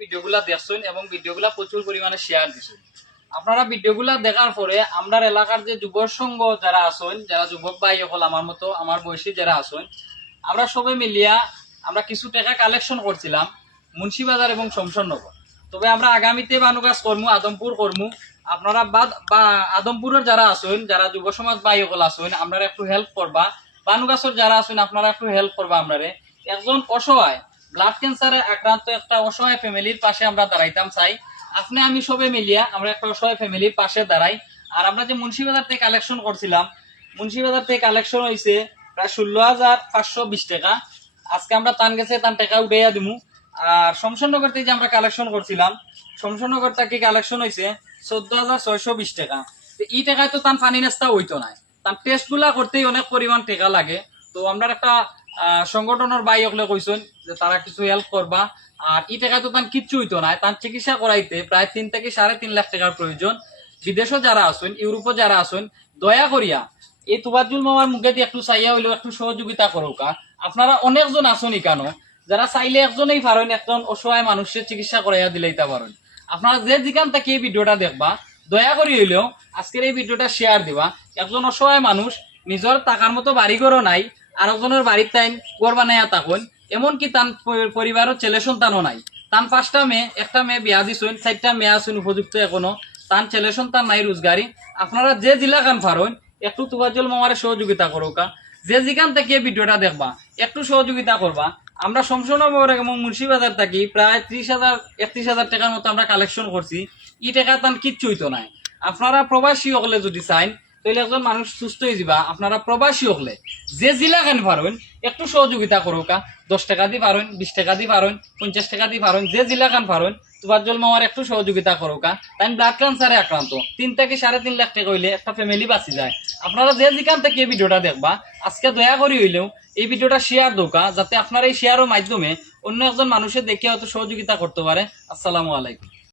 ভিডিওগুলা দেখছেন এবং ভিডিওগুলা প্রচুর পরিমাণে শেয়ার দিছেন। আপনারা ভিডিওগুলা দেখার পরে আমরা এলাকার যে যুব সংঘ যারা আছেন, যারা যুবক ভাই হল আমার মতো, আমার বয়সী যারা আছেন, আমরা সবাই মিলিয়া আমরা কিছু টাকা কালেকশন করছিলাম মুন্সিবাজার এবং শমশননগর তবে আমরা আগামীতে বানুগাছ কর্মু, আদমপুর কর্মু। আপনারা বাদ বা আদমপুরের যারা আছেন, যারা যুব সমাজ ভাই হল আছেন আপনারা একটু হেল্প করবা। বানুগাছর যারা আছেন, আপনারা একটু হেল্প করবা আপনারে একজন অসহায় ব্লাড ক্যান্সারে আক্রান্ত একটা অসহায় ফ্যামিলির পাশে আমরা দাঁড়াইতাম, চাই। আপনি, আমি সবে মিলিয়া আমরা একটা অসহায় ফ্যামিলির পাশে দাঁড়াই। আর আমরা যে মুন্সিবাজার থেকে কালেকশন করছিলাম, মুন্সিবাজার থেকে কালেকশন হয়েছে প্রায় ষোলো হাজার পাঁচশো বিশ টাকা। আজকে আমরা তান গেছে তান টাকা উঠাইয়া দিমু। আর শমশননগর থেকে যে আমরা কালেকশন করছিলাম শমশননগর থেকে কালেকশন হয়েছে চোদ্দ হাজার ছয়শো বিশ টাকা। এই টাকায় তো তান পানি নাস্তা হইতো না তার টেস্টগুলা করতেই অনেক পরিমাণ টাকা লাগে। তো আমরা একটা সংগঠনের বাই হলে কইছেন যে তারা কিছু হেল্প করবা আর এই টাকা তো তার কিচ্ছু হইতো না তার চিকিৎসা করাইতে প্রায় তিন থেকে সাড়ে তিন লাখ টাকার প্রয়োজন বিদেশও যারা আছেন ইউরোপও যারা আছেন, দয়া করিয়া এই তুবাজুল মামার মুখে দিয়ে একটু চাইয়া হইলেও একটু সহযোগিতা করুকা আপনারা অনেকজন আছেন কেন যারা চাইলে একজনেই পারেন একজন অসহায় মানুষের চিকিৎসা করাইয়া দিলেইতে পারেন আপনারা যে যেখান থেকে এই ভিডিওটা দেখবা, দয়া করি হইলেও আজকের এই ভিডিওটা শেয়ার দিবা। একজন অসহায় মানুষ নিজের টাকার মতো বাড়ি ঘরও নাই আর একজনের বাড়ির টাইম গড় বানাইয়া থাকুন এমনকি তান প- পরিবারের ছেলে সন্তানও নাই। তান পাঁচটা মেয়ে, একটা মেয়ে বিয়া দিছেন চারটা মেয়ে আছেন উপযুক্ত এখনও। তান ছেলে সন্তান নাই রোজগারি। আপনারা যে জেলা খান পারেন একটু তুবাজল মামারে সহযোগিতা করোকা। যে যেখান থেকে ভিডিওটা দেখবা, একটু সহযোগিতা করবা। আমরা শমশনগর এবং মুন্সিবাজার থাকি, প্রায় ত্রিশ হাজার, একত্রিশ হাজার টাকার মতো আমরা কালেকশন করছি। ই টাকা তান কিচ্ছু হইতো নাই। আপনারা প্রবাসী হলে যদি চাইন তাহলে একজন মানুষ সুস্থ হয়ে যাবা আপনারা প্রবাসী হলে যে জেলা খান পারেন একটু সহযোগিতা করোকা দশ টাকা দিয়ে পারেন বিশ টাকা দিয়ে পারেন পঞ্চাশ টাকা দিয়ে পারেন যে জেলা খান পারেন তুবাজল মামার একটু সহযোগিতা করোকা তাই ব্লাড ক্যান্সারে আক্রান্ত। তিন থেকে সাড়ে তিন লাখ টাকা হইলে একটা ফ্যামিলি বাঁচি যায়। আপনারা যে যেখান থেকে এই ভিডিওটা দেখবা, আজকে দয়া করি হইলেও এই ভিডিওটা শেয়ার দোকা যাতে আপনারা এই শেয়ারের মাধ্যমে অন্য একজন মানুষের দেখে হয়তো সহযোগিতা করতে পারে। আসসালামু আলাইকুম।